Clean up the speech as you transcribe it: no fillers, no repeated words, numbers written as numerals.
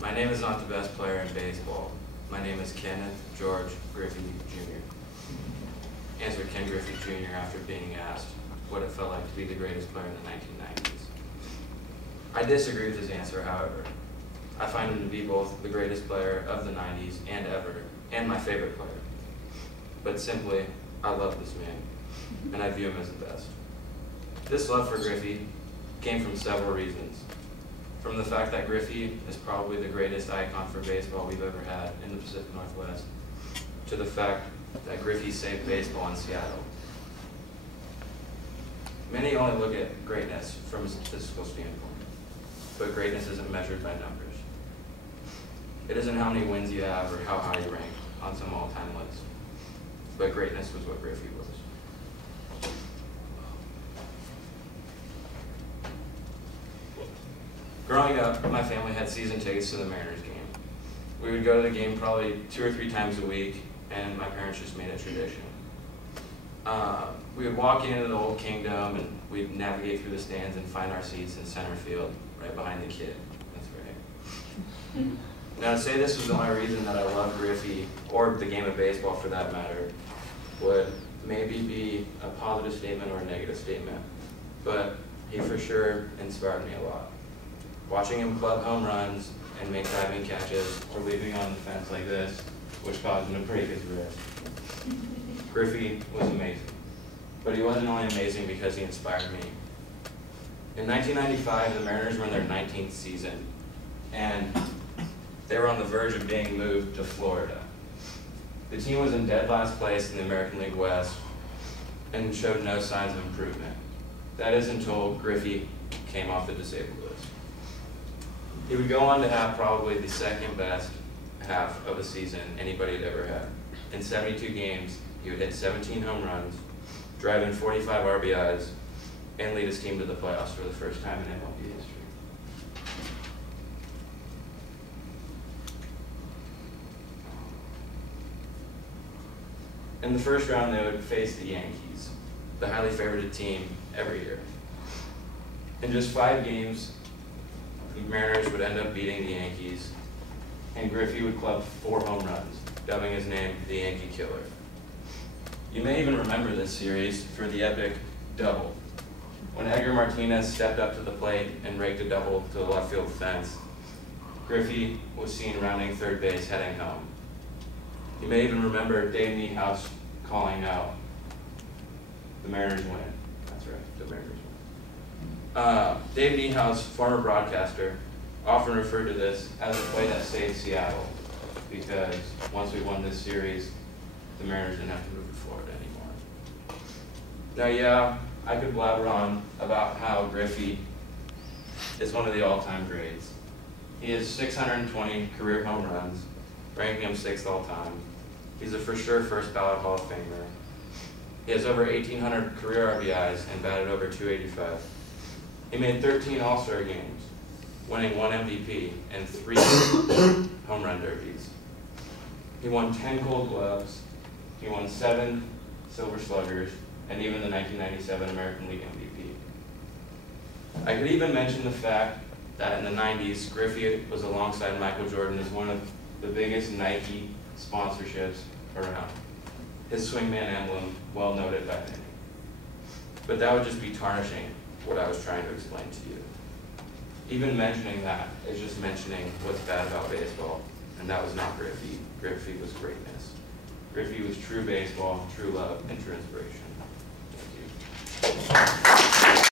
My name is not the best player in baseball. My name is Kenneth George Griffey Jr. Answered Ken Griffey Jr. after being asked what it felt like to be the greatest player in the 1990s. I disagree with his answer, however. I find him to be both the greatest player of the 90s and ever, and my favorite player. But simply, I love this man, and I view him as the best. This love for Griffey came from several reasons. From the fact that Griffey is probably the greatest icon for baseball we've ever had in the Pacific Northwest, to the fact that Griffey saved baseball in Seattle. Many only look at greatness from a statistical standpoint, but greatness isn't measured by numbers. It isn't how many wins you have or how high you rank on some all-time list, but greatness was what Griffey was. Growing up, my family had season tickets to the Mariners game. We would go to the game probably 2 or 3 times a week, and my parents just made it tradition. We would walk into the Old Kingdom, and we'd navigate through the stands and find our seats in center field, right behind the kid. That's right. Now, to say this was the only reason that I love Griffey, or the game of baseball for that matter, would maybe be a positive statement or a negative statement, but he for sure inspired me a lot. Watching him club home runs and make diving catches, or leaping on the fence like this, which caused him to break his wrist. Griffey was amazing, but he wasn't only amazing because he inspired me. In 1995, the Mariners were in their 19th season, and they were on the verge of being moved to Florida. The team was in dead last place in the American League West and showed no signs of improvement. That is until Griffey came off the disabled list. He would go on to have probably the second best half of a season anybody had ever had. In 72 games, he would hit 17 home runs, drive in 45 RBIs, and lead his team to the playoffs for the first time in MLB history. In the first round, they would face the Yankees, the highly favored team every year. In just 5 games, the Mariners would end up beating the Yankees, and Griffey would club 4 home runs, dubbing his name the Yankee Killer. You may even remember this series for the epic double. When Edgar Martinez stepped up to the plate and raked a double to the left field fence, Griffey was seen rounding third base heading home. You may even remember Dave Niehaus calling out, "The Mariners win." That's right, the Mariners win. Dave Niehaus, former broadcaster, often referred to this as a play that saved Seattle, because once we won this series, the Mariners didn't have to move to Florida anymore. Now, yeah, I could blabber on about how Griffey is one of the all-time greats. He has 620 career home runs, ranking him 6th all-time. He's a for sure first ballot Hall of Famer. He has over 1,800 career RBIs and batted over .285. He made 13 All-Star games, winning 1 MVP and 3 home run derbies. He won 10 Gold Gloves. He won 7 Silver Sluggers, and even the 1997 American League MVP. I could even mention the fact that in the 90s, Griffey was alongside Michael Jordan as one of the biggest Nike sponsorships around. His swingman emblem, well noted by many. But that would just be tarnishing what I was trying to explain to you. Even mentioning that is just mentioning what's bad about baseball, and that was not Griffey. Griffey was greatness. Griffey was true baseball, true love, and true inspiration.